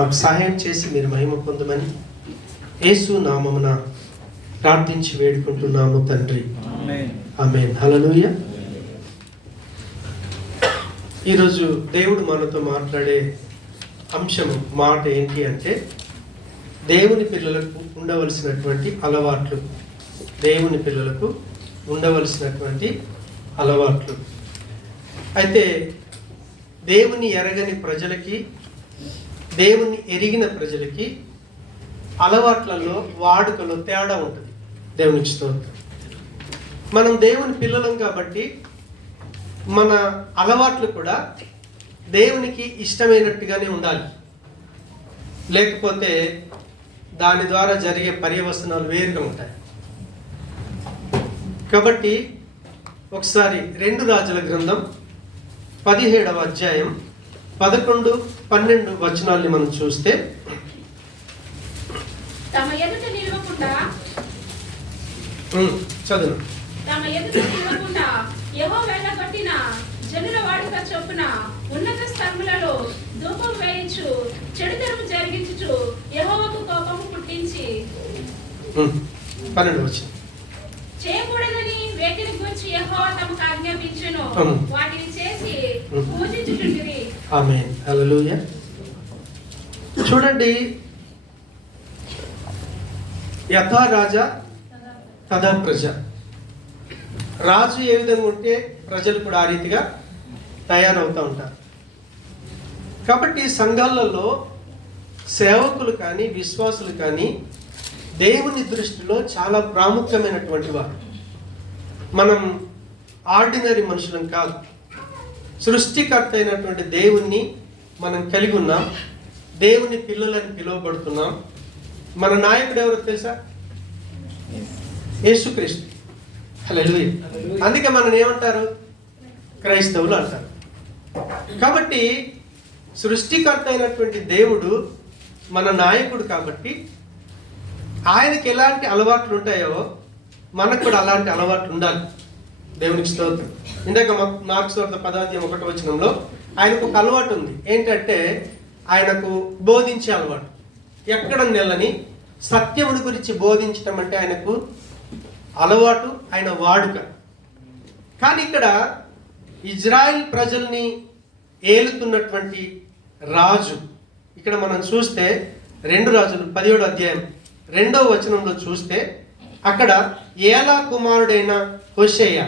మాకు సహాయం చేసి మీరు మహిమ పొందమని యేసు నామమున ప్రార్థించి వేడుకుంటున్నాము తండ్రి. ఆమేన్. హల్లెలూయా. ఈరోజు దేవుడు మనతో మాట్లాడే అంశము మాట ఏంటి అంటే దేవుని పిల్లలకు ఉండవలసినటువంటి అలవాట్లు. దేవుని పిల్లలకు ఉండవలసినటువంటి అలవాట్లు. అయితే దేవుని ఎరగని ప్రజలకి దేవుని ఎరిగిన ప్రజలకి అలవాట్లలో వాడుకలో తేడా ఉంటుంది. దేవునికి స్తోత్రం. మనం దేవుని పిల్లలం కాబట్టి మన అలవాట్లు కూడా దేవునికి ఇష్టమైనట్టుగానే ఉండాలి. లేకపోతే దాని ద్వారా జరిగే పర్యవసనాలు వేరుగా ఉంటాయి. కాబట్టి ఒకసారి 2 రాజుల గ్రంథం 17వ అధ్యాయం 11, 12 వచనాల్ని మనం చూస్తే, తమ ఎదుట నిలవకుండా చదువు. తమ ఎదుట నిలవకుండా యెహోవా వెళ్ళగొట్టిన జనుల వాడుక చొప్పున ఉన్నత స్థలములలో ధూపం వేయించు చెడుతనము జరిగించుచు యెహోవాకు కోపము పుట్టించి 12 వచనం చేయకూడదని వేటిని గురించి యెహోవా తమకు ఆజ్ఞాపించెను వాటిని చేసి పూజించుచుండిరి. ఆమేన్. హల్లెలూయా. చూడండి, యథా రాజా తథా ప్రజ. రాజు ఏ విధంగా ఉంటే ప్రజలు కూడా ఆ రీతిగా తయారవుతూ ఉంటారు. కాబట్టి సంఘాలలో సేవకులు కానీ విశ్వాసులు కానీ దేవుని దృష్టిలో చాలా ప్రాముఖ్యమైనటువంటి వారు. మనం ఆర్డినరీ మనుషులం కాదు. సృష్టికర్త అయినటువంటి దేవుణ్ణి మనం కలిగి ఉన్నాం. దేవుని పిల్లలని పిలువబడుతున్నాం. మన నాయకుడు ఎవరో తెలుసా? యేసుక్రీస్తు. హల్లెలూయా. అందుకే మనం ఏమంటారు? క్రైస్తవులు అంటారు. కాబట్టి సృష్టికర్త అయినటువంటి దేవుడు మన నాయకుడు కాబట్టి ఆయనకి ఎలాంటి అలవాట్లు ఉంటాయో మనకు కూడా అలాంటి అలవాట్లు ఉండాలి. దేవునికి స్తోత్రం. ఇందాక మార్క్స్ వార్త 10వ అధ్యాయం 1వ వచనంలో ఆయనకు ఒక అలవాటు ఉంది. ఏంటంటే ఆయనకు బోధించే అలవాటు. ఎక్కడ నెలని సత్యముని గురించి బోధించడం అంటే ఆయనకు అలవాటు, ఆయన వాడుక. కానీ ఇక్కడ ఇజ్రాయెల్ ప్రజల్ని ఏలుతున్నటువంటి రాజు, ఇక్కడ మనం చూస్తే 2 రాజులు 17వ అధ్యాయం 2వ వచనంలో చూస్తే అక్కడ ఏలా కుమారుడైన హోషేయ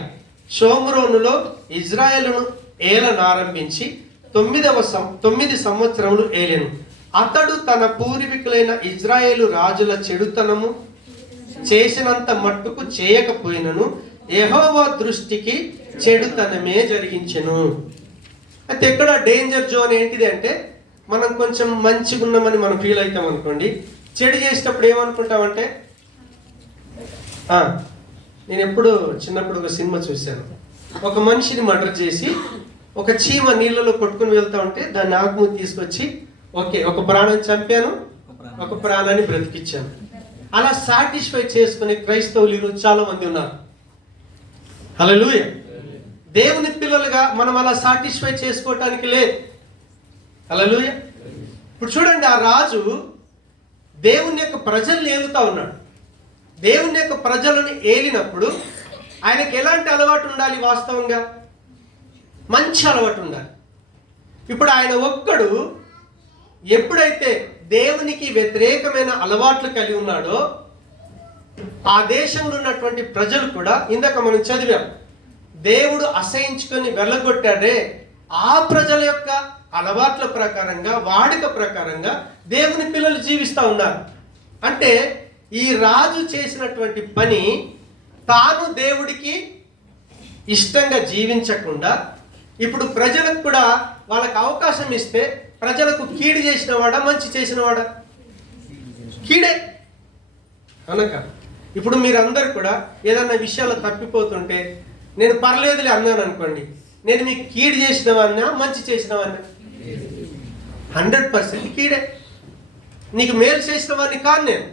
షోమ్రోనులో ఇజ్రాయేలును ఏలనారంభించి 9 సంవత్సరములు ఏలెను. అతడు తన పూర్వీకులైన ఇజ్రాయేలు రాజుల చెడుతనము చేసినంత మట్టుకు చేయకపోయినను యెహోవా దృష్టికి చెడుతనమే జరిగించెను. అయితే ఎక్కడ డేంజర్ జోన్ ఏంటిది అంటే, మనం కొంచెం మంచిగా ఉన్నామని మనం ఫీల్ అవుతాం అనుకోండి. చెడు చేసేటప్పుడు ఏమనుకుంటామంటే, నేను ఎప్పుడు చిన్నప్పుడు ఒక సినిమా చూశాను. ఒక మనిషిని మర్డర్ చేసి ఒక చీమ నీళ్ళలో కొట్టుకుని వెళ్తా ఉంటే దాన్ని ఆకుమూతి తీసుకొచ్చి ఒక ప్రాణాన్ని చంపాను, ఒక ప్రాణాన్ని బ్రతికిచ్చాను. అలా సాటిస్ఫై చేసుకునే క్రైస్తవులు ఈరోజు చాలా మంది ఉన్నారు. హల్లెలూయా. దేవుని పిల్లలుగా మనం అలా సాటిస్ఫై చేసుకోవటానికి లేదు. హల్లెలూయా. ఇప్పుడు చూడండి, ఆ రాజు దేవుని యొక్క ప్రజల్ని ఏలుతా ఉన్నాడు. దేవుని యొక్క ప్రజలను ఏలినప్పుడు ఆయనకి ఎలాంటి అలవాటు ఉండాలి? వాస్తవంగా మంచి అలవాటు ఉండాలి. ఇప్పుడు ఆయన ఒక్కడు ఎప్పుడైతే దేవునికి వ్యతిరేకమైన అలవాట్లు కలిగి ఉన్నాడో ఆ దేశంలో ఉన్నటువంటి ప్రజలు కూడా, ఇందాక మనం చదివాం, దేవుడు అసహించుకొని వెళ్ళగొట్టాడే ఆ ప్రజల యొక్క అలవాట్ల ప్రకారంగా, వాడుక ప్రకారంగా దేవుని పిల్లలు జీవిస్తూ ఉన్నారు. అంటే ఈ రాజు చేసినటువంటి పని తాను దేవుడికి ఇష్టంగా జీవించకుండా ఇప్పుడు ప్రజలకు కూడా వాళ్ళకి అవకాశం ఇస్తే ప్రజలకు కీడు చేసినవాడా, మంచి చేసినవాడా? కీడే. అనక ఇప్పుడు మీరందరూ కూడా ఏదన్నా విషయాలు తప్పిపోతుంటే నేను పర్లేదులే అన్నాను అనుకోండి, నేను మీకు కీడు చేసినవాడినా మంచి చేసినవాడినా? 100% కీడే. నీకు మేలు చేసిన వాడిని కాదు నేను.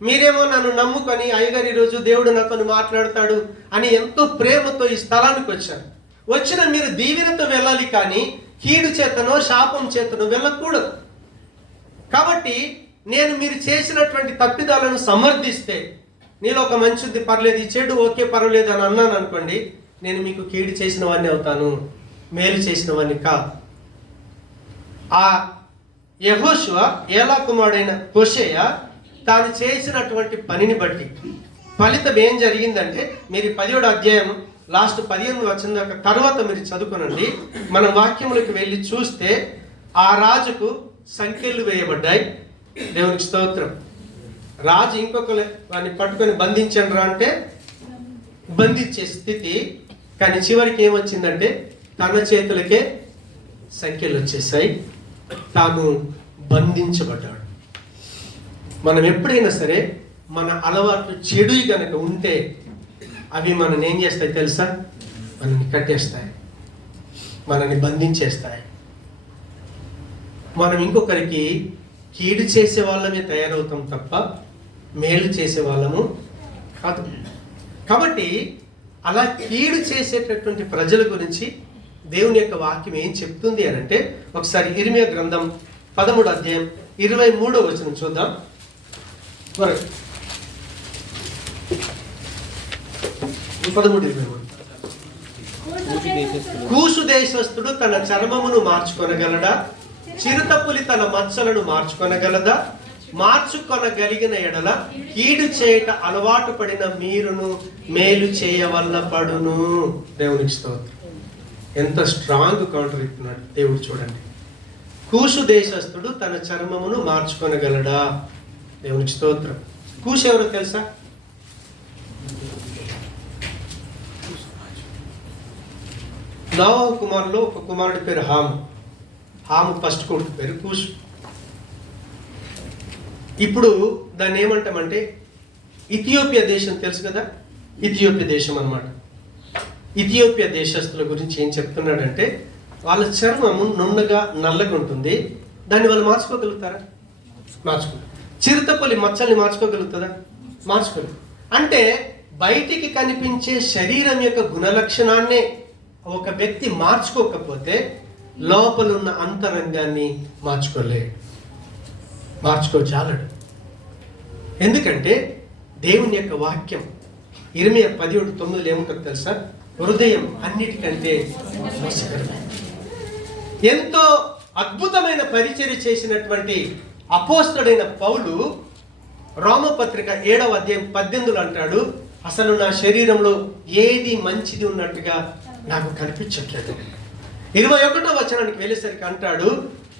మీరేమో నన్ను నమ్ముకొని అయ్యగారు ఈరోజు దేవుడు నాతో మాట్లాడతాడు అని ఎంతో ప్రేమతో ఈ స్థలానికి వచ్చాను. వచ్చిన మీరు దీవెనతో వెళ్ళాలి, కానీ కీడు చేతనో శాపం చేతనో వెళ్ళకూడదు. కాబట్టి నేను మీరు చేసినటువంటి తప్పిదాలను సమర్థిస్తే, నీలో ఒక మంచి ఉంది పర్లేదు, ఈ చెడు ఓకే పర్వాలేదు అని అన్నాను అనుకోండి, నేను మీకు కీడు చేసిన వాడిని అవుతాను, మేలు చేసిన వాడిని కాదు. ఆ యెహోషువ ఏలా కుమారుడైన హోషేయ తాను చేసినటువంటి పనిని బట్టి ఫలితం ఏం జరిగిందంటే, మీరు 17వ అధ్యాయం లాస్ట్ 15 వచ్చిన దాకా తర్వాత మీరు చదువుకోనండి. మనం వాక్యములకు వెళ్ళి చూస్తే ఆ రాజుకు సంకెళ్ళు వేయబడ్డాయి. దేవునికి స్తోత్రం. రాజు ఇంకొక వాడిని పట్టుకొని బంధించండి అంటే బంధించే స్థితి. కానీ చివరికి ఏమొచ్చిందంటే తన చేతులకే సంఖ్యలు వచ్చేసాయి, తాను బంధించబడ్డాడు. మనం ఎప్పుడైనా సరే మన అలవాట్లు చెడు గనక ఉంటే అవి మనల్ని ఏం చేస్తాయి తెలుసా? మనల్ని కట్టేస్తాయి, మనల్ని బంధించేస్తాయి. మనం ఇంకొకరికి కీడు చేసే వాళ్ళమే తయారవుతాం తప్ప మేలు చేసే వాళ్ళము కాదు. కాబట్టి అలా కీడు చేసేటటువంటి ప్రజల గురించి దేవుని యొక్క వాక్యం ఏం చెప్తుంది అని అంటే, ఒకసారి ఇర్మియా గ్రంథం 13వ అధ్యాయం 23వ వచనం చూద్దాం. 13:23. కూసు దేశస్థుడు తన చర్మమును మార్చుకొనగలడా? చిరుతపులి తన మచ్చలను మార్చుకొనగలదా? మార్చుకొనగలిగిన ఎడల కీడు చేయట అలవాటు పడిన మీరును మేలు చేయవల్ల పడును. దేవునికి స్తోత్రం. ఎంత స్ట్రాంగ్ కౌంటర్ ఇస్తున్నాడు దేవుడు చూడండి. కూసు దేశస్థుడు తన చర్మమును మార్చుకొనగలడా? దేవునికి స్తోత్రం. కూసు ఎవరో తెలుసా? నోవహు కుమారులో ఒక కుమారుడి పేరు హాము. హాము ఫస్ట్ కొడుకు పేరు కూసు. ఇప్పుడు దాన్ని ఏమంటామంటే ఇథియోపియా దేశం తెలుసు కదా, ఇథియోపియా దేశం అన్నమాట. ఇథియోపియా దేశస్తుల గురించి ఏం చెప్తున్నాడంటే, వాళ్ళ చర్మము నున్నగా నల్లగా ఉంటుంది. దాన్ని వాళ్ళు మార్చుకోగలుగుతారా? మార్చుకోలేదు. చిరుతపల్లి మచ్చల్ని మార్చుకోగలుగుతుందా? మార్చుకోలేదు. అంటే బయటికి కనిపించే శరీరం యొక్క గుణలక్షణాన్నే ఒక వ్యక్తి మార్చుకోకపోతే లోపల ఉన్న అంతరంగాన్ని మార్చుకోజాలడు. ఎందుకంటే దేవుని యొక్క వాక్యం ఇర్మియా 17:9 ఏముంటుంది తెలుసా? హృదయం అన్నిటికంటే మోసకరమైనది. ఎంతో అద్భుతమైన పరిచర్య చేసినటువంటి అపోస్తలుడైన పౌలు రోమపత్రిక 7వ అధ్యాయం 18 అంటాడు, అసలు నా శరీరంలో ఏది మంచిది ఉన్నట్టుగా నాకు కనిపించట్లేదు. 21వ వచనానికి వెళ్ళేసరికి అంటాడు,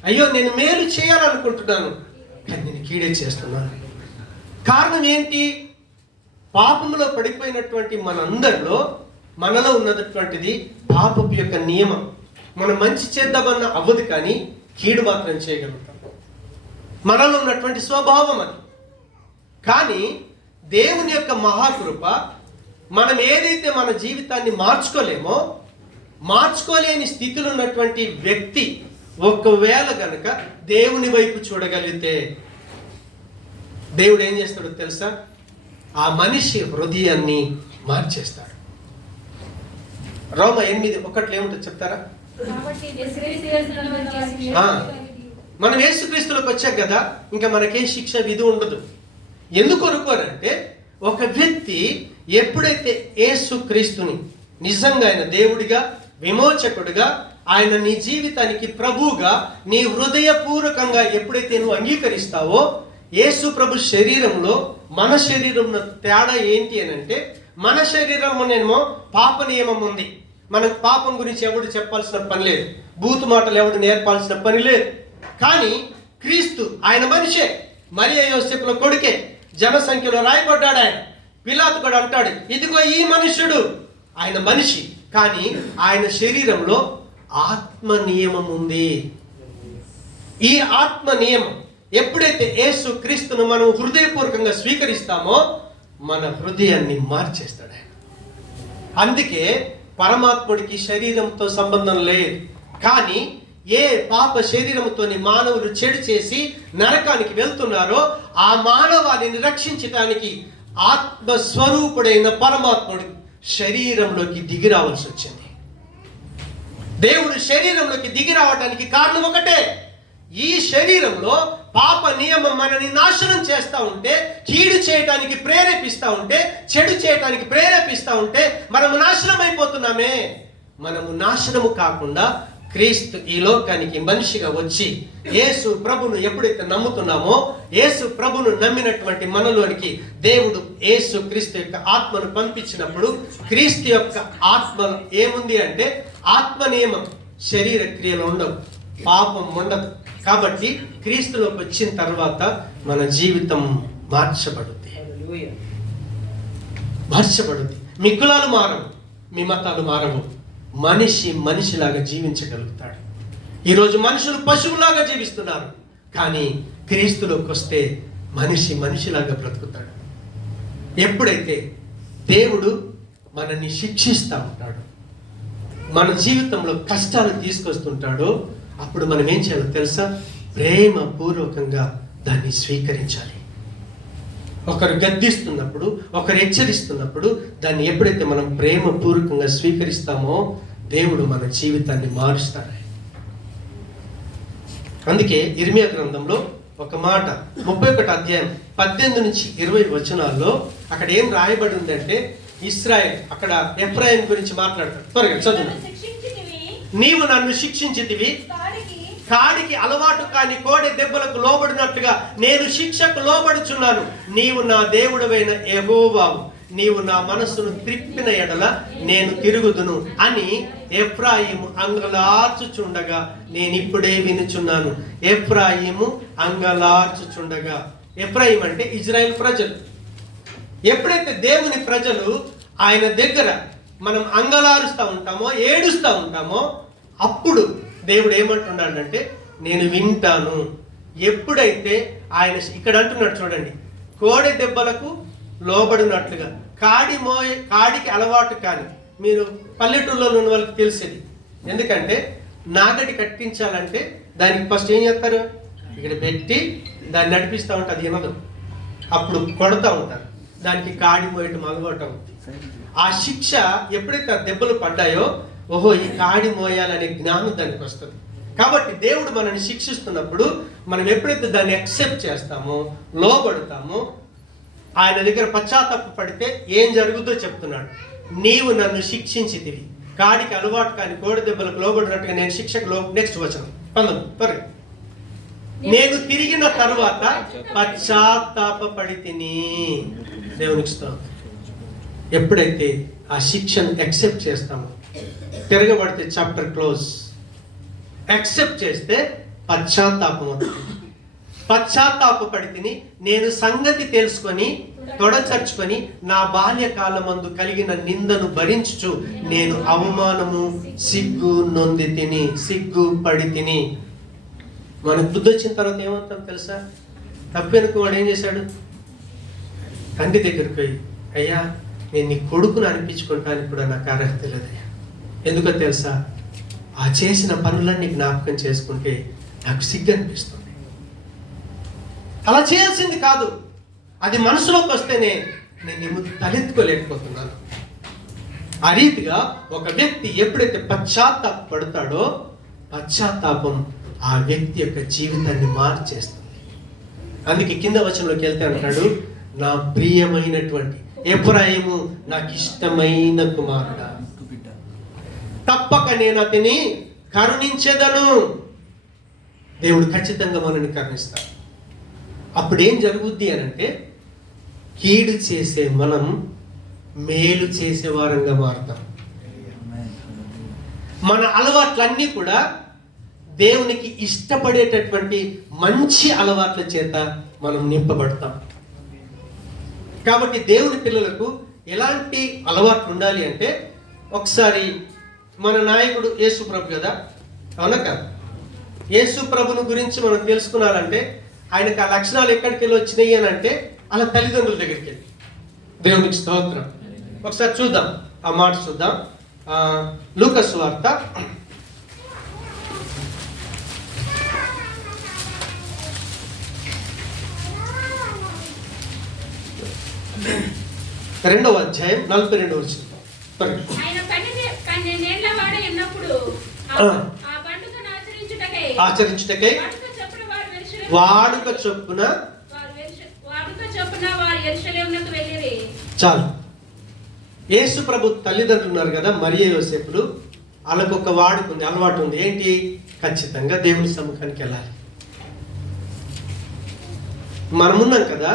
అయ్యో నేను మేలు చేయాలనుకుంటున్నాను కానీ నేను కీడే చేస్తున్నాను. కారణం ఏంటి? పాపంలో పడిపోయినటువంటి మనందరిలో మనలో ఉన్నటువంటిది పాపపు యొక్క నియమం. మనం మంచి చేద్దామన్న అవ్వదు కానీ కీడు మాత్రం చేయగలుగుతాం. మనలో ఉన్నటువంటి స్వభావం అది. కానీ దేవుని యొక్క మహాకృప, మనం ఏదైతే మన జీవితాన్ని మార్చుకోలేని స్థితిలో ఉన్నటువంటి వ్యక్తి ఒకవేళ గనక దేవుని వైపు చూడగలిగితే దేవుడు ఏం చేస్తాడో తెలుసా? ఆ మనిషి హృదయాన్ని మార్చేస్తాడు. రోమ 8:1 ఏముంటుంది చెప్తారా? మనం యేసుక్రీస్తులోకి వచ్చాం కదా, ఇంకా మనకే శిక్ష విధి ఉండదు. ఎందుకు అనుకోరంటే, ఒక వ్యక్తి ఎప్పుడైతే యేసుక్రీస్తుని నిజంగా ఆయన దేవుడిగా, విమోచకుడిగా, ఆయన నీ జీవితానికి ప్రభువుగా నీ హృదయపూర్వకంగా ఎప్పుడైతే నువ్వు అంగీకరిస్తావో, యేసు ప్రభు శరీరంలో మన శరీరంలో తేడా ఏంటి అని అంటే, మన శరీరంలోనేమో పాప నియమం ఉంది. మనకు పాపం గురించి ఎవడు చెప్పాల్సిన పని లేదు, బూతు మాటలు ఎవడు నేర్పాల్సిన పని లేదు. కానీ క్రీస్తు ఆయన మనిషే, మరియ యోసేపుల కొడుకే, జనసంఖ్యలో రాయబడ్డాడు. ఆయన పిలాతు కూడా అంటాడు, ఇదిగో ఈ మనుష్యుడు. ఆయన మనిషి, కానీ ఆయన శరీరంలో ఆత్మ నియమం ఉంది. ఈ ఆత్మ నియమం ఎప్పుడైతే యేసు క్రీస్తును మనం హృదయపూర్వకంగా స్వీకరిస్తామో మన హృదయాన్ని మార్చేస్తాడు ఆయన. అందుకే పరమాత్ముడికి శరీరంతో సంబంధం లేదు. కానీ ఏ పాప శరీరంతోని మానవులు చెడు చేసి నరకానికి వెళ్తున్నారో ఆ మానవాళిని రక్షించడానికి ఆత్మస్వరూపుడైన పరమాత్ముడు శరీరంలోకి దిగి రావాల్సి వచ్చింది. దేవుడు శరీరంలోకి దిగి రావడానికి కారణం ఒకటే, ఈ శరీరంలో పాప నియమం మనని నాశనం చేస్తూ ఉంటే, కీడు చేయటానికి ప్రేరేపిస్తూ ఉంటే, చెడు చేయటానికి ప్రేరేపిస్తూ ఉంటే మనము నాశనం అయిపోతున్నామే. మనము నాశనము కాకుండా క్రీస్తు ఈ లోకానికి మనిషిగా వచ్చి యేసు ప్రభును ఎప్పుడైతే నమ్ముతున్నామో, యేసు ప్రభును నమ్మినటువంటి మనలోనికి దేవుడు యేసు క్రీస్తు యొక్క ఆత్మను పంపించినప్పుడు, క్రీస్తు యొక్క ఆత్మ ఏముంది అంటే ఆత్మ నియమం, శరీర క్రియలు ఉండవు, పాపం ఉండదు. కాబట్టి క్రీస్తులోకి వచ్చిన తర్వాత మన జీవితం మార్చబడుద్ది. మీ కులాలు మారవు, మీ మతాలు మారవు. మనిషి మనిషిలాగా జీవించగలుగుతాడు. ఈరోజు మనుషులు పశువులాగా జీవిస్తున్నారు, కానీ క్రీస్తులోకి వస్తే మనిషి మనిషిలాగా బ్రతుకుతాడు. ఎప్పుడైతే దేవుడు మనల్ని శిక్షిస్తూ ఉంటాడు, మన జీవితంలో కష్టాలు తీసుకొస్తుంటాడో, అప్పుడు మనం ఏం చేయాలో తెలుసా? ప్రేమపూర్వకంగా దాన్ని స్వీకరించాలి. ఒకరు గద్దిస్తున్నప్పుడు, ఒకరు హెచ్చరిస్తున్నప్పుడు దాన్ని ఎప్పుడైతే మనం ప్రేమపూర్వకంగా స్వీకరిస్తామో దేవుడు మన జీవితాన్ని మారుస్తాడు. అందుకే ఇర్మియా గ్రంథంలో ఒక మాట 31 అధ్యాయం 18 నుంచి 20 వచనాల్లో అక్కడ ఏం రాయబడి ఉందంటే, ఇశ్రాయేల్, అక్కడ ఎఫ్రాయిం గురించి మాట్లాడతాడు. త్వరగా చదువు. నీవు నన్ను శిక్షించితివి, కాడికి అలవాటు కాని కోడె దెబ్బలకు లోబడినట్లుగా నేను శిక్షకు లోబడుచున్నాను. నీవు నా దేవుడవైన యెహోవావు, నీవు నా మనస్సును త్రిప్పిన ఎడల నేను తిరుగుదును అని ఎఫ్రాయిము అంగలార్చుచుండగా నేను ఇప్పుడే వినుచున్నాను. ఎఫ్రాయిము అంగలార్చుచుండగా. ఎఫ్రాయిం అంటే ఇజ్రాయెల్ ప్రజలు. ఎప్పుడైతే దేవుని ప్రజలు ఆయన దగ్గర మనం అంగలారుస్తూ ఉంటామో, ఏడుస్తూ ఉంటామో, అప్పుడు దేవుడు ఏమంటున్నాడంటే నేను వింటాను. ఎప్పుడైతే ఆయన ఇక్కడ అంటున్నాడు చూడండి, కోడె దెబ్బలకు లోబడినట్లుగా, కాడికి అలవాటు కాని. మీరు పల్లెటూరులో ఉన్న వాళ్ళకి తెలిసేది, ఎందుకంటే నాగటి కట్టించాలంటే దానికి ఫస్ట్ ఏం చేస్తారు? ఇక్కడ పెట్టి దాన్ని నడిపిస్తూ ఉంటారు, అది వినదు, అప్పుడు కొడతా ఉంటారు. దానికి కాడి మోయటం అలవాటు అవుతుంది. ఆ శిక్ష ఎప్పుడైతే ఆ దెబ్బలు పడ్డాయో, ఓహో ఈ కాడి మోయాలనే జ్ఞానం దానికి వస్తుంది. కాబట్టి దేవుడు మనల్ని శిక్షిస్తున్నప్పుడు మనం ఎప్పుడైతే దాన్ని యాక్సెప్ట్ చేస్తామో, లోబడతామో, ఆయన దగ్గర పశ్చాత్తాప పడితే ఏం జరుగుతుందో చెప్తున్నాడు. నీవు నన్ను శిక్షించితివి, కాడికి అలవాటు కాని కోడి దెబ్బలకు లోబడినట్టుగా నేను శిక్షకు నెక్స్ట్ వచనం 19 నేను తిరిగిన తర్వాత పశ్చాత్తాప పడితిని. దేవునికి స్తోత్రం. ఎప్పుడైతే ఆ శిక్షను యాక్సెప్ట్ చేస్తామో, తిరగబడితే చాప్టర్ క్లోజ్. యాక్సెప్ట్ చేస్తే పశ్చాత్తాపం అవుతుంది. పశ్చాత్తాప పడితిని, నేను సంగతి తెలుసుకొని తొడచర్చుకొని నా బాల్యకాలమందు కలిగిన నిందను భరించుచు నేను అవమానము సిగ్గు నొంది తిని, సిగ్గు పడి తిని. మనకు బుద్ధి వచ్చిన తర్వాత ఏమవుతాం తెలుసా? తప్పెనుకు వాడు ఏం చేశాడు? తండ్రి దగ్గరికి పోయి, అయ్యా నేను నీ కొడుకును అనిపించుకుంటానికి కూడా నాకు అర్హత లేదయ్యా. ఎందుకో తెలుసా? ఆ చేసిన పనులన్నీ జ్ఞాపకం చేసుకుంటే నాకు సిగ్గు అనిపిస్తుంది. అలా చేయాల్సింది కాదు, అది మనసులోకి వస్తేనే నేను తలెత్తుకోలేకపోతున్నాను. ఆ రీతిగా ఒక వ్యక్తి ఎప్పుడైతే పశ్చాత్తాప పడతాడో, పశ్చాత్తాపం ఆ వ్యక్తి యొక్క జీవితాన్ని మార్చేస్తుంది. అందుకే కింద వచనంలోకి వెళ్తే అంటాడు, నా ప్రియమైనటువంటి ఎఫ్రాయిము నాకు ఇష్టమైన కుమారుడా, తప్పక నేను అతని కరుణించెదను. దేవుడు ఖచ్చితంగా మనల్ని కరుణిస్తాడు. అప్పుడు ఏం జరుగుద్ది అని అంటే, కీడు చేసే మనం మేలు చేసే వారంగా మారుతాం. మన అలవాట్లన్నీ కూడా దేవునికి ఇష్టపడేటటువంటి మంచి అలవాట్ల చేత మనం నింపబడతాం. కాబట్టి దేవుని పిల్లలకు ఎలాంటి అలవాట్లు ఉండాలి అంటే, ఒకసారి మన నాయకుడు యేసు ప్రభు కదా, అవునా కాదు? యేసు ప్రభుని గురించి మనం తెలుసుకున్నారంటే ఆయనకు ఆ లక్షణాలు ఎక్కడికి వెళ్ళి వచ్చినాయి అని అంటే అలా తల్లిదండ్రుల దగ్గరికి వెళ్ళి. దేవునికి స్తోత్రం. ఒకసారి చూద్దాం, ఆ మాట చూద్దాం. లూకా సువార్త 2వ అధ్యాయం 42వ వచనం. ఆయన 12 వాడై ఉన్నప్పుడు ఆ పండుగను ఆచరించుటకై వాడుక చొప్పున వారు యెరూషలేమునకు వెళ్ళిరి. చాలు. యేసు ప్రభు తల్లిదండ్రులు ఉన్నారు కదా, మరియ యోసేపులు, వాళ్ళకు ఒక వాడుక ఉంది, అలవాటు ఉంది. ఏంటి? ఖచ్చితంగా దేవుని సముఖానికి వెళ్ళాలి. మనం ఉన్నాం కదా,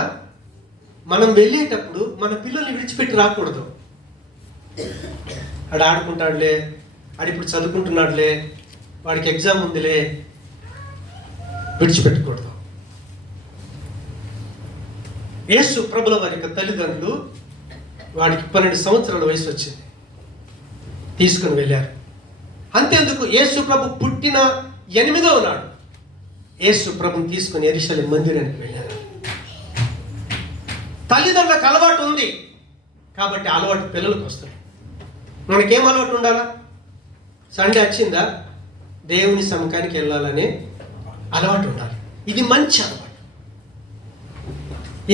మనం వెళ్ళేటప్పుడు మన పిల్లల్ని విడిచిపెట్టి రాకూడదు. ఆడు ఆడుకుంటాడులే, ఆడు ఇప్పుడు చదువుకుంటున్నాడులే, వాడికి ఎగ్జామ్ ఉందిలే, విడిచిపెట్టకూడదు. యేసు ప్రభుల వారి యొక్క తల్లిదండ్రులు, వాడికి 12 సంవత్సరాల వయసు వచ్చింది, తీసుకుని వెళ్ళారు. అంతేందుకు, యేసు ప్రభు పుట్టిన 8వ నాడు యేసు ప్రభుని తీసుకుని యెరూషలేము మందిరానికి వెళ్ళారు. తల్లిదండ్రులకు అలవాటు ఉంది కాబట్టి అలవాటు పిల్లలకు వస్తుంది. మనకేం అలవాటు ఉండాలా? సండే వచ్చిందా, దేవుని సముఖానికి వెళ్ళాలనే అలవాటు ఉండాలి. ఇది మంచి అలవాటు.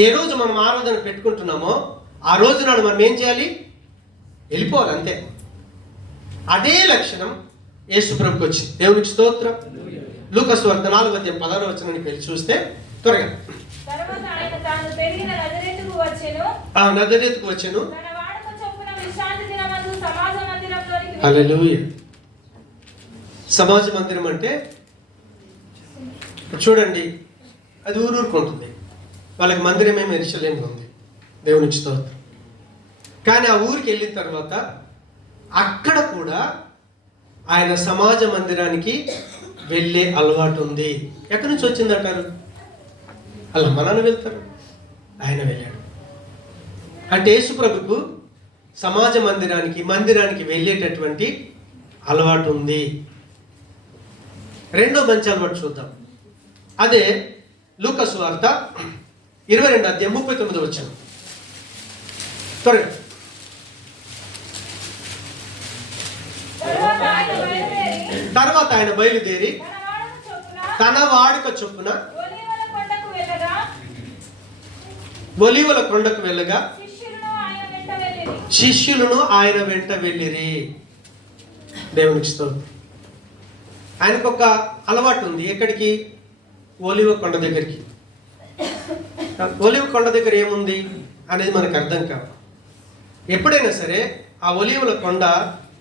ఏ రోజు మనం ఆరాధన పెట్టుకుంటున్నామో ఆ రోజు నాడు మనం ఏం చేయాలి? వెళ్ళిపోవాలి, అంతే. అదే లక్షణం యేసు ప్రభుకి వచ్చింది. దేవునికి స్తోత్రం. లూకా సువార్త 4:16 వెళ్ళి చూస్తే త్వరగా. నజరేతుకు వచ్చెను. హల్లెలూయా. సమాజ మందిరం అంటే చూడండి, అది ఊరూరుకుంటుంది. వాళ్ళకి మందిరం ఏమి యెరూషలేములో ఉంది, దేవునికి స్తోత్రం. కానీ ఆ ఊరికి వెళ్ళిన తర్వాత అక్కడ కూడా ఆయన సమాజ మందిరానికి వెళ్ళే అలవాటు ఉంది. ఎక్కడి నుంచి వచ్చిందంటారు? అలా మనల్ని వెళ్తారు, ఆయన వెళ్ళాడు. అంటే యేసు ప్రభుకు సమాజ మందిరానికి వెళ్ళేటటువంటి అలవాటు ఉంది. రెండో మంచి అలవాటు చూద్దాం. అదే లూకా సువార్త 22:39 త్వరగా. తర్వాత ఆయన బయలుదేరి తన వాడుక చొప్పున ఒలీవల కొండకు వెళ్ళగా శిష్యులను ఆయన వెంట వెళ్ళిరి. దేవునికి స్తోత్రం. ఆయనకు ఒక అలవాటు ఉంది. ఎక్కడికి? ఒలీవ కొండ దగ్గరికి. ఒలీవ కొండ దగ్గర ఏముంది అనేది మనకు అర్థం కాదు. ఎప్పుడైనా సరే ఆ ఒలీవల కొండ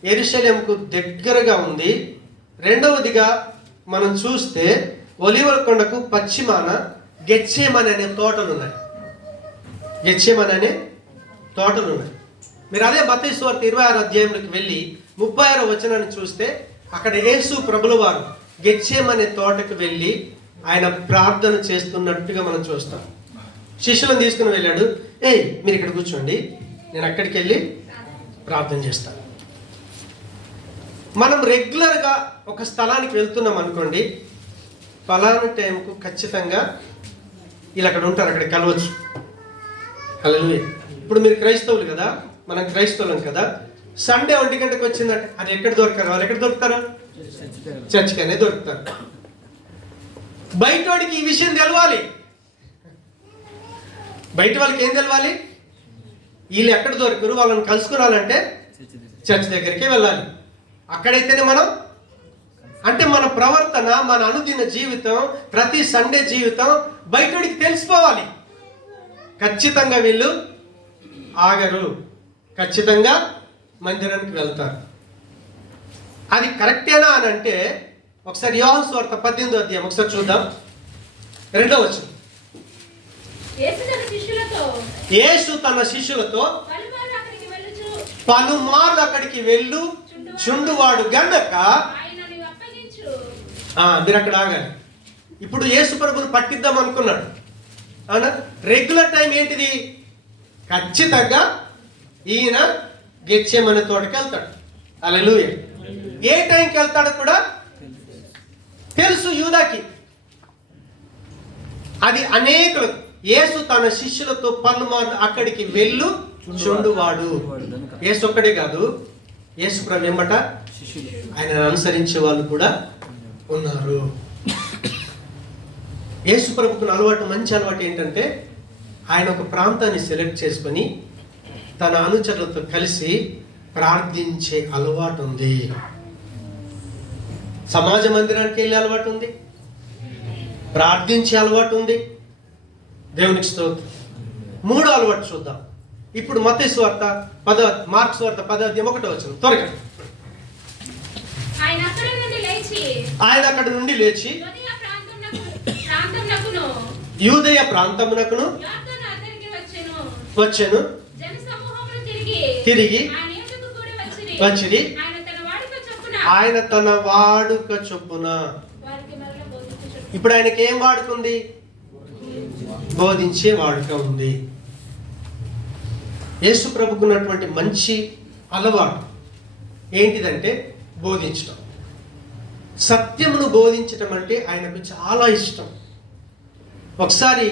యెరూషలేముకు దగ్గరగా ఉంది. రెండవదిగా మనం చూస్తే ఒలీవల కొండకు పశ్చిమాన గెత్సేమనే అనే తోటలు ఉన్నాయి. గెత్సేమనే అనే తోటలు ఉన్నాయి. మీరు అదే మత్తయి సువార్త 26 వెళ్ళి 36 చూస్తే అక్కడ యేసు ప్రభుల వారు గెత్సేమనే తోటకు వెళ్ళి ఆయన ప్రార్థన చేస్తున్నట్టుగా మనం చూస్తాం. శిష్యులను తీసుకుని వెళ్ళాడు. మీరు ఇక్కడ కూర్చోండి, నేను అక్కడికి వెళ్ళి ప్రార్థన చేస్తాను. మనం రెగ్యులర్గా ఒక స్థలానికి వెళ్తున్నాం అనుకోండి, ఫలానా టైంకు ఖచ్చితంగా వీళ్ళు అక్కడ ఉంటారు, అక్కడ కలవచ్చు. హల్లెలూయా. ఇప్పుడు మీరు క్రైస్తవులు కదా, మనం క్రైస్తవులం కదా. సండే 1 గంటకు వచ్చిందంటే అది ఎక్కడ దొరకరు? వాళ్ళు ఎక్కడ దొరుకుతారు? చర్చికనే దొరుకుతారు. బయట వాడికి ఈ విషయం తెలవాలి. బయట వాళ్ళకి ఏం తెలవాలి? వీళ్ళు ఎక్కడ దొరకరు, వాళ్ళని కలుసుకురాలంటే చర్చ్ దగ్గరికే వెళ్ళాలి. అక్కడైతేనే మనం, అంటే మన ప్రవర్తన, మన అనుదిన జీవితం, ప్రతి సండే జీవితం బయటోడికి తెలిసిపోవాలి. ఖచ్చితంగా వీళ్ళు ఆగరు, ఖచ్చితంగా మందిరానికి వెళ్తారు. అది కరెక్టేనా అని అంటే ఒకసారి యోహాను సువార్త 18 ఒకసారి చూద్దాం. 2వ వచనం. యేసు తన శిష్యులతో పలుమార్లు అక్కడికి వెళ్ళు చుండువాడు గనక. మీరు అక్కడ ఆగాలి. ఇప్పుడు యేసు ప్రభుని పట్టిద్దాం అనుకున్నాడు. అవునా? రెగ్యులర్ టైం ఏంటిది? ఖచ్చితంగా ఈయన గెత్సేమనే తోటకి వెళ్తాడు. హల్లెలూయా. ఏ టైంకి వెళ్తాడో కూడా తెలుసు యూదాకి. అది అనేకులు. యేసు తన శిష్యులతో పలుమార్లు అక్కడికి వెళ్ళు చుండువాడు. యేసు ఒక్కడే కాదు, యేసు ప్రభు ఏమట ఆయన అనుసరించే వాళ్ళు కూడా ఉన్నారు. యేసు ప్రభుకు అలవాటు, మంచి అలవాటు ఏంటంటే ఆయన ఒక ప్రాంతాన్ని సెలెక్ట్ చేసుకొని తన అనుచరులతో కలిసి ప్రార్థించే అలవాటు ఉంది. సమాజ మందిరానికి వెళ్ళే అలవాటు ఉంది. ప్రార్థించే అలవాటు ఉంది. దేవునికి స్తోత్రం. 3వ అలవాటు చూద్దాం. ఇప్పుడు మత్తయి సువార్త మార్కు సువార్త 10:1 త్వరగా. ఆయన అక్కడి నుండి లేచి యూదయ ప్రాంతమునకును వచ్చెను. తిరిగి వచ్చిరి. ఆయన తన వాడుక చొప్పున. ఇప్పుడు ఆయనకి ఏం వాడుకుంది? బోధించే వాడుక ఉంది. యేసు ప్రభుకున్నటువంటి మంచి అలవాటు ఏంటిదంటే బోధించడం. సత్యమును బోధించటం అంటే ఆయనకు చాలా ఇష్టం. ఒకసారి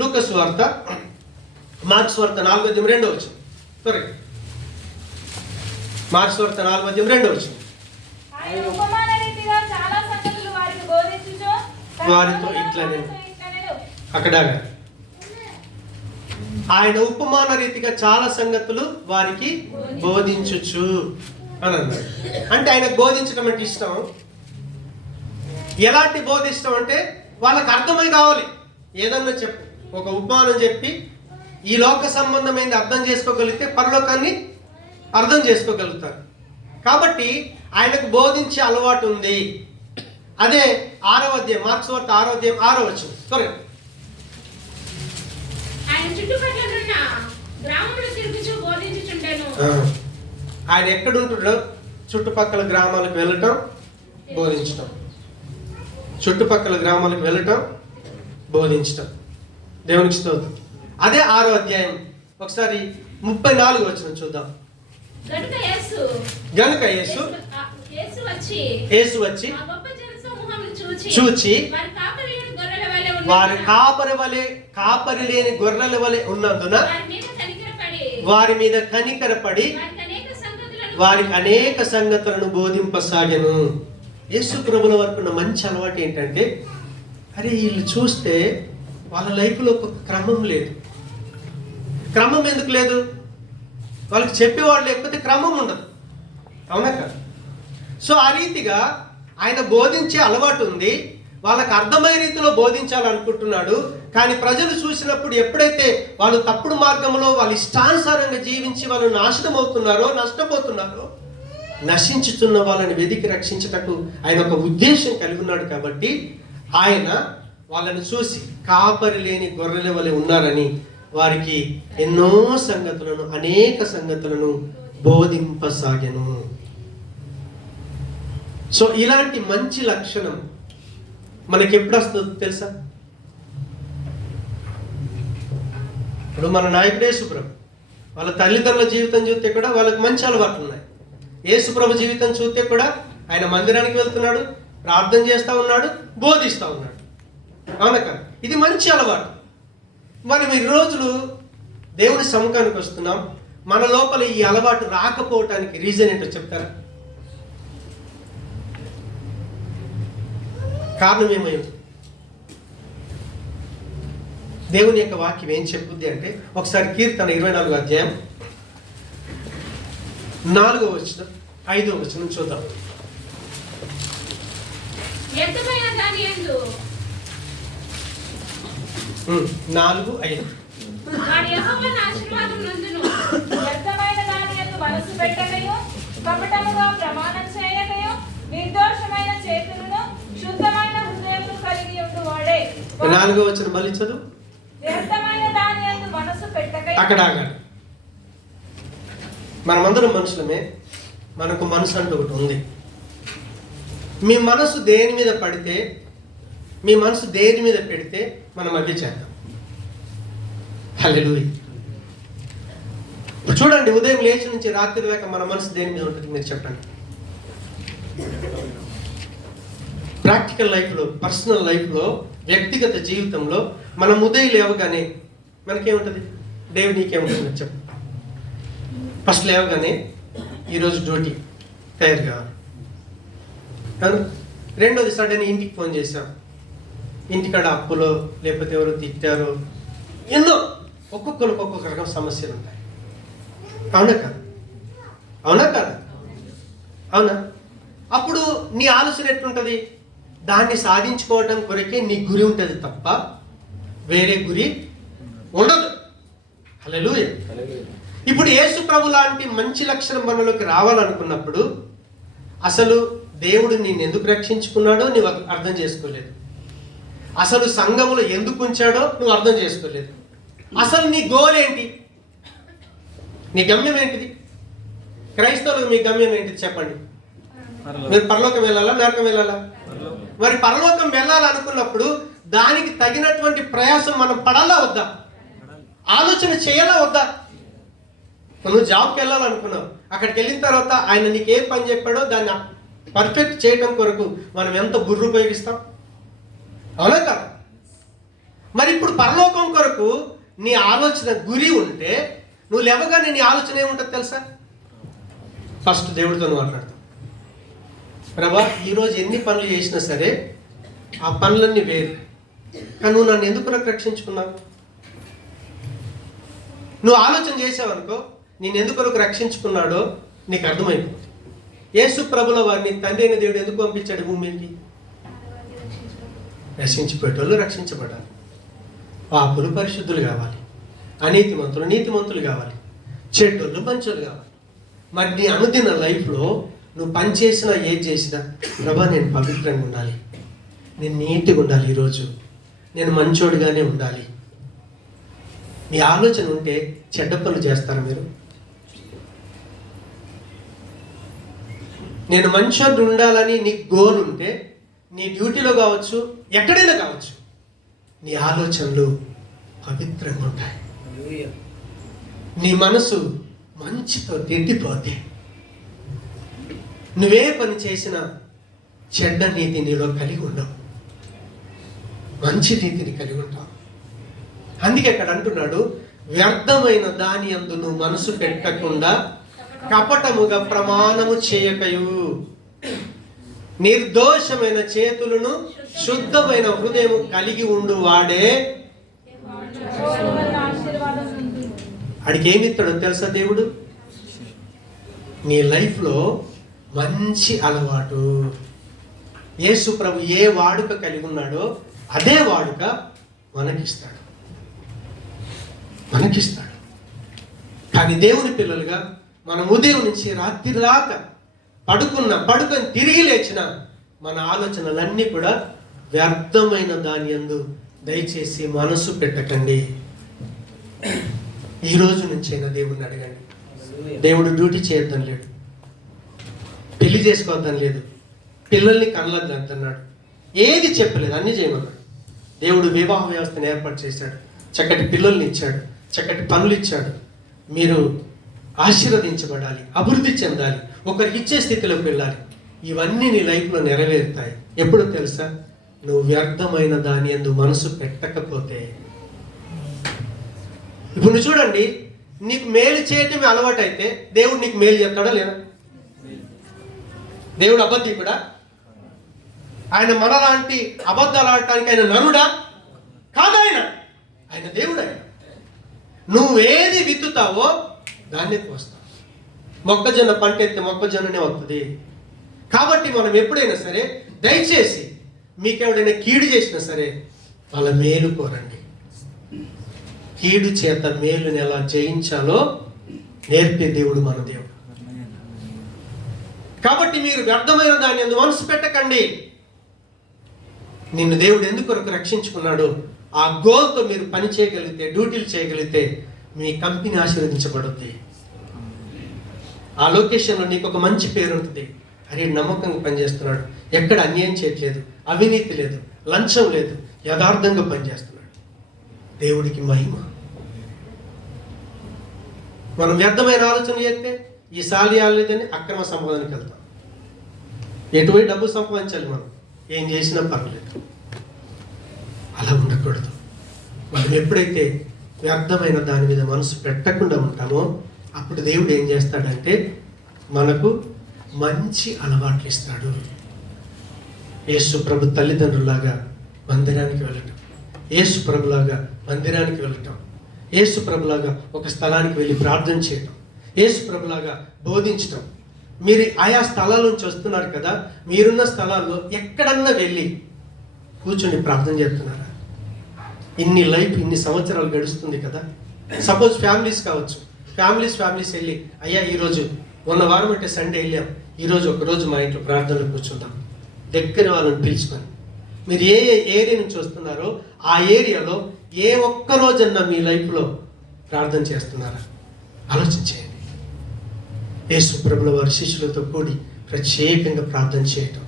లూకా సువార్త మార్కు సువార్త 4:2 త్వరగా. మార్కు సువార్త 4:2 వారితో ఇట్లనే అక్కడ ఆయన ఉపమాన రీతిగా చాలా సంగతులు వారికి బోధించుచు అని అన్నాడు. అంటే ఆయనకు బోధించడం అంటే ఇష్టం. ఎలాంటి బోధిస్తాం అంటే వాళ్ళకి అర్థమై కావాలి. ఏదన్నా చెప్పు, ఒక ఉపమానం చెప్పి ఈ లోక సంబంధమైనది అర్థం చేసుకోగలిగితే పరలోకాన్ని అర్థం చేసుకోగలుగుతారు. కాబట్టి ఆయనకు బోధించే అలవాటు ఉంది. అదే 6వ అధ్యాయం మార్కు సువార్త 6:6 త్వరగా. ఆయన ఎక్కడ ఉంటున్నాడో చుట్టుపక్కల గ్రామాలకు వెళ్ళటం, బోధించటం. చుట్టుపక్కల గ్రామాలకు వెళ్ళటం, బోధించటం. దేవునికి స్తోత్రం. అదే 6వ అధ్యాయం ఒకసారి 34 చూద్దాం. గనుక యేసు వచ్చి చూచి వారి కాపరి లేని గొర్రెల వలె ఉన్నందున వారి మీద కనికరపడి వారికి అనేక సంగతులను బోధింపసాగెను. యేసు ప్రభుల వరకు ఉన్న మంచి అలవాటు ఏంటంటే, అరే వీళ్ళు చూస్తే వాళ్ళ లైఫ్లో ఒక క్రమం లేదు. క్రమం ఎందుకు లేదు? వాళ్ళకి చెప్పేవాడు లేకపోతే క్రమం ఉండదు. అవునా కదా? సో ఆ రీతిగా ఆయన బోధించే అలవాటు ఉంది. వాళ్ళకి అర్థమయ్యే రీతిలో బోధించాలనుకుంటున్నాడు. కానీ ప్రజలు చూసినప్పుడు ఎప్పుడైతే వాళ్ళు తప్పుడు మార్గంలో వాళ్ళు ఇష్టానుసారంగా జీవించి వాళ్ళు నాశనం అవుతున్నారో, నష్టపోతున్నారో, నశించుతున్న వాళ్ళని వెదికి రక్షించటకు ఆయన ఒక ఉద్దేశం కలిగి ఉన్నాడు. కాబట్టి ఆయన వాళ్ళని చూసి కాపరి లేని గొర్రెల వలె ఉన్నారని వారికి ఎన్నో సంగతులను, అనేక సంగతులను బోధింపసాగెను. సో ఇలాంటి మంచి లక్షణం మనకి ఎప్పుడు వస్తుందో తెలుసా? ఇప్పుడు మన నాయకుడు యేసుప్రభు, వాళ్ళ తల్లిదండ్రుల జీవితం చూస్తే కూడా వాళ్ళకి మంచి అలవాట్లు ఉన్నాయి. యేసుప్రభు జీవితం చూస్తే కూడా ఆయన మందిరానికి వెళ్తున్నాడు, ప్రార్థన చేస్తూ ఉన్నాడు, బోధిస్తూ ఉన్నాడు. అవునా కదా? ఇది మంచి అలవాటు. మనం ఈ రోజులు దేవుని సముఖానికి వస్తున్నాం, మన లోపల ఈ అలవాటు రాకపోవటానికి రీజన్ ఏంటో చెప్తారా? కారణం ఏమైంది? దేవుని యొక్క వాక్యం ఏం చెప్పుద్ది అంటే, ఒకసారి కీర్తన 24వ అధ్యాయం 4వ వచనం 5వ వచనం చూద్దాం. 4:5 4వ వచనం మళ్ళీ చదువు. అక్కడ మనమందరం మనుషులమే, మనకు మనసు అంటూ ఒకటి ఉంది. మీ మనసు దేని మీద పడితే, మీ మనసు దేని మీద పెడితే మనం అదే చేద్దాం. హల్లెలూయా. ఇప్పుడు చూడండి, ఉదయం లేచి నుంచి రాత్రి దాకా మన మనసు దేని మీద ఉంటుంది? మీరు చెప్పండి. ప్రాక్టికల్ లైఫ్లో, పర్సనల్ లైఫ్లో, వ్యక్తిగత జీవితంలో మనం ఉదయం లేవగానే మనకేముంటుంది? దేవుడు నీకేముంటుంది చెప్పు. ఫస్ట్ లేవగానే ఈరోజు డ్యూటీ తయారు కావాలి. రెండోది సడన్ ఇంటికి ఫోన్ చేశాం, ఇంటికాడ అప్పులో లేకపోతే ఎవరు తిట్టారో, ఎన్నో ఒక్కొక్కరికి ఒక్కొక్క రకం సమస్యలు ఉంటాయి. అవునా కాదు? అవునా కాదు? అవునా? అప్పుడు నీ ఆలోచన ఎట్లుంటుంది? దాన్ని సాధించుకోవటం కొరకే నీ గురి ఉంటుంది తప్ప వేరే గురి ఉండదు. హల్లెలూయా. ఇప్పుడు యేసు ప్రభు లాంటి మంచి లక్షణం మనలోకి రావాలనుకున్నప్పుడు అసలు దేవుడు నిన్ను ఎందుకు రక్షించుకున్నాడో నువ్వు అర్థం చేసుకోలేదు. అసలు సంఘములో ఎందుకు ఉంచాడో నువ్వు అర్థం చేసుకోలేదు. అసలు నీ గోల్ ఏంటి? నీ గమ్యం ఏంటిది? క్రైస్తవులకు మీ గమ్యం ఏంటిది చెప్పండి. మీరు పరలోకం వెళ్ళాలా, నరకం వెళ్ళాలా? మరి పరలోకం వెళ్ళాలనుకున్నప్పుడు దానికి తగినటువంటి ప్రయాసం మనం పడాలా వద్దా? ఆలోచన చేయాలా వద్దా? నువ్వు జాబ్కి వెళ్ళాలనుకున్నావు, అక్కడికి వెళ్ళిన తర్వాత ఆయన నీకు ఏ పని చెప్పాడో దాన్ని పర్ఫెక్ట్ చేయడం కొరకు మనం ఎంత బుర్ర ఉపయోగిస్తాం? అవునా కదా? మరి ఇప్పుడు పరలోకం కొరకు నీ ఆలోచన గురి ఉంటే నువ్వు లేవగానే నీ ఆలోచన ఏముంటుంది తెలుసా? ఫస్ట్ దేవుడితో మాట్లాడతావు. ప్రభా, ఈరోజు ఎన్ని పనులు చేసినా సరే ఆ పనులన్నీ వేరు, కానీ నువ్వు నన్ను ఎందుకు రక్షించుకున్నావు? నువ్వు ఆలోచన చేసావనుకో, నేను ఎందుకు రక్షించుకున్నాడో నీకు అర్థమైపోతుంది. యేసు ప్రభుల వారిని తండ్రి అయిన దేవుడు ఎందుకు పంపించాడు భూమికి? రక్షించిపోయేటోళ్ళు రక్షించబడాలి, పాపులు పరిశుద్ధులు కావాలి, అనీతిమంతులు నీతిమంతులు కావాలి, చెడ్డోళ్ళు మంచోళ్ళు కావాలి. మరి నీ అనుదిన లైఫ్లో నువ్వు పని చేసినా ఏది చేసినా, ప్రభా నేను పవిత్రంగా ఉండాలి, నేను నీట్గా ఉండాలి, ఈరోజు నేను మంచోడిగానే ఉండాలి. నీ ఆలోచన ఉంటే చెడ్డ పనులు చేస్తారా మీరు? నేను మంచోడు ఉండాలని నీ గోల్ ఉంటే నీ డ్యూటీలో కావచ్చు, ఎక్కడైనా కావచ్చు, నీ ఆలోచనలు పవిత్రంగా ఉంటాయి. నీ మనసు మంచితో నిండిపోతే నువ్వే పని చేసినా చెడ్డ నీతి నీలో కలిగి ఉండవు, మంచి నీతిని కలిగి ఉంటావు. అందుకే అక్కడ అంటున్నాడు, వ్యర్థమైన దాని యందు నువ్వు మనసు పెట్టకుండా కపటముగా ప్రమాణము చేయకయు, నిర్దోషమైన చేతులను శుద్ధమైన హృదయము కలిగి ఉండు వాడే. అడికి ఏమిస్తాడో తెలుసా దేవుడు? నీ లైఫ్లో మంచి అలవాటు. యేసు ప్రభు ఏ వాడుక కలిగి ఉన్నాడో అదే వాడుక మనకిస్తాడు. కానీ దేవుని పిల్లలుగా మనం ఉదయం నుంచి రాత్రి దాకా పడుకొని తిరిగి లేచిన మన ఆలోచనలన్నీ కూడా వ్యర్థమైన దాని యందు దయచేసి మనసు పెట్టకండి. ఈ రోజు నుంచైనా దేవుడిని అడగండి. దేవుడు డ్యూటీ చేయొద్దని లేడు, పెళ్లి చేసుకోవద్దని లేదు, పిల్లల్ని కనలద్దు అంటున్నాడు, ఏది చెప్పలేదు, అన్ని చేయమన్నాడు. దేవుడు వివాహ వ్యవస్థను ఏర్పాటు చేశాడు, చక్కటి పిల్లల్ని ఇచ్చాడు, చక్కటి పనులు ఇచ్చాడు. మీరు ఆశీర్వదించబడాలి, అభివృద్ధి చెందాలి, ఒకరికి ఇచ్చే స్థితిలోకి వెళ్ళాలి. ఇవన్నీ నీ లైఫ్లో నెరవేరుతాయి. ఎప్పుడు తెలుసా? నువ్వు వ్యర్థమైన దాని యందు మనసు పెట్టకపోతే. ఇప్పుడు నువ్వు చూడండి, నీకు మేలు చేయటమే అలవాటు అయితే దేవుడు నీకు మేలు చేస్తాడా లేదా? దేవుడు అబద్ధికుడా? ఆయన మనలాంటి అబద్ధాలు ఆడటానికి ఆయన నరుడా? కాదు, ఆయన దేవుడు. ఆయన నువ్వేది విత్తుతావో దాన్నే కోస్తావు. మొక్కజొన్న పంట ఎత్తే మొక్కజొన్ననే వస్తుంది. కాబట్టి మనం ఎప్పుడైనా సరే దయచేసి మీకెవడైనా కీడు చేసినా సరే వాళ్ళ మేలు కోరండి. కీడు చేత మేలుని ఎలా జయించాలో నేర్పే దేవుడు మన దేవుడు. కాబట్టి మీరు వ్యర్థమైన దాన్ని ఎందుకు మనసు పెట్టకండి. నిన్ను దేవుడు ఎందుకు రక్షించుకున్నాడు, ఆ గోల్తో మీరు పని చేయగలిగితే, డ్యూటీలు చేయగలిగితే మీ కంపెనీ ఆశీర్వదించబడుద్ది. ఆ లొకేషన్లో నీకు ఒక మంచి పేరు ఉంటుంది. అరే, నమ్మకంగా పనిచేస్తున్నాడు, ఎక్కడ అన్యాయం చేయట్లేదు, అవినీతి లేదు, లంచం లేదు, యథార్థంగా పనిచేస్తున్నాడు. దేవుడికి మహిమ. మనం వ్యర్థమైన ఆలోచన చేస్తే ఈ సాలి ఆలేదని అక్రమ సంపాదనకి వెళ్తాం. ఎటువంటి డబ్బు సంపాదించాలి, మనం ఏం చేసినా పర్లేదు. అలా ఉండకూడదు. మనం ఎప్పుడైతే వ్యర్థమైన దాని మీద మనసు పెట్టకుండా ఉంటామో అప్పుడు దేవుడు ఏం చేస్తాడంటే మనకు మంచి అలవాట్లు ఇస్తాడు. యేసు ప్రభు తల్లిదండ్రులాగా మందిరానికి వెళ్ళటం, యేసు ప్రభులాగా మందిరానికి వెళ్ళటం, యేసు ప్రభులాగా ఒక స్థలానికి వెళ్ళి ప్రార్థన చేయటం, యేసు ప్రభులాగా బోధించటం, మీరు ఆయా స్థలాల నుంచి వస్తున్నారు కదా, మీరున్న స్థలాల్లో ఎక్కడన్నా వెళ్ళి కూర్చొని ప్రార్థన చేస్తున్నారా? ఇన్ని సంవత్సరాలు గడుస్తుంది కదా. సపోజ్ ఫ్యామిలీస్ కావచ్చు, ఫ్యామిలీస్ వెళ్ళి, అయ్యా ఈరోజు మొన్న వారం అంటే సండే వెళ్ళాం, ఈరోజు ఒకరోజు మా ఇంట్లో ప్రార్థనలో కూర్చుందాం. దగ్గర వాళ్ళని పిలుచుకొని, మీరు ఏ ఏరియా నుంచి వస్తున్నారో ఆ ఏరియాలో ఏ ఒక్క రోజన్నా మీ లైఫ్లో ప్రార్థన చేస్తున్నారా? ఆలోచించేయండి. యేసు ప్రభుల వారి శిష్యులతో కూడి ప్రత్యేకంగా ప్రార్థన చేయటం,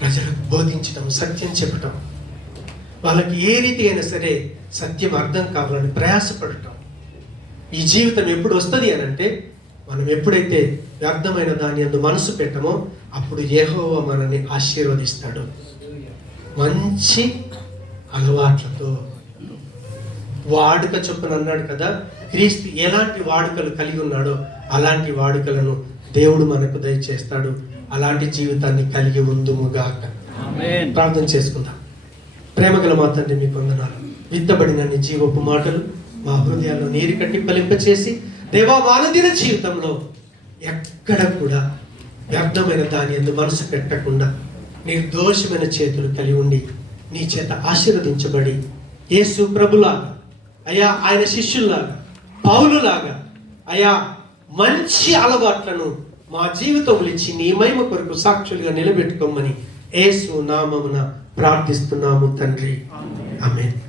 ప్రజలకు బోధించడం, సత్యం చెప్పటం, వాళ్ళకి ఏ రీతి అయినా సరే సత్యం అర్థం కావాలని ప్రయాసపడటం. ఈ జీవితం ఎప్పుడు వస్తుంది అని అంటే, మనం ఎప్పుడైతే వ్యర్థమైన దాని యందు మనసు పెట్టమో అప్పుడు యెహోవా మనల్ని ఆశీర్వదిస్తాడు. మంచి అలవాట్లతో, వాడుక చొప్పున అన్నాడు కదా, క్రీస్తు ఎలాంటి వాడుకలు కలిగి ఉన్నాడో అలాంటి వాడుకలను దేవుడు మనకు దయచేస్తాడు. అలాంటి జీవితాన్ని కలిగి ఉందుముగాక. ప్రార్థన చేసుకుందాం. ప్రేమగల మా తండ్రి, మీకు వందనాలు. విత్తబడిన నీ జీవపు మాటలు మా హృదయాల్లో నీరు కట్టి ఫలింపచేసి, దేవా మా అనుదిన జీవితంలో ఎక్కడ కూడా వ్యర్థమైన దాని యందు మనసు పెట్టకుండా నిర్దోషమైన చేతులు కలిగి ఉండి నీ చేత ఆశీర్వదించబడి, యేసు ప్రభులాగా, అయా ఆయన శిష్యుల్లాగా, పౌలులాగా, అయా మంచి అలవాట్లను మా జీవితంలో ఇచ్చి నీ మహిమ కొరకు సాక్షులుగా నిలబెట్టుకోమని యేసు నామమున ప్రార్థిస్తున్నాము తండ్రి. ఆమేన్.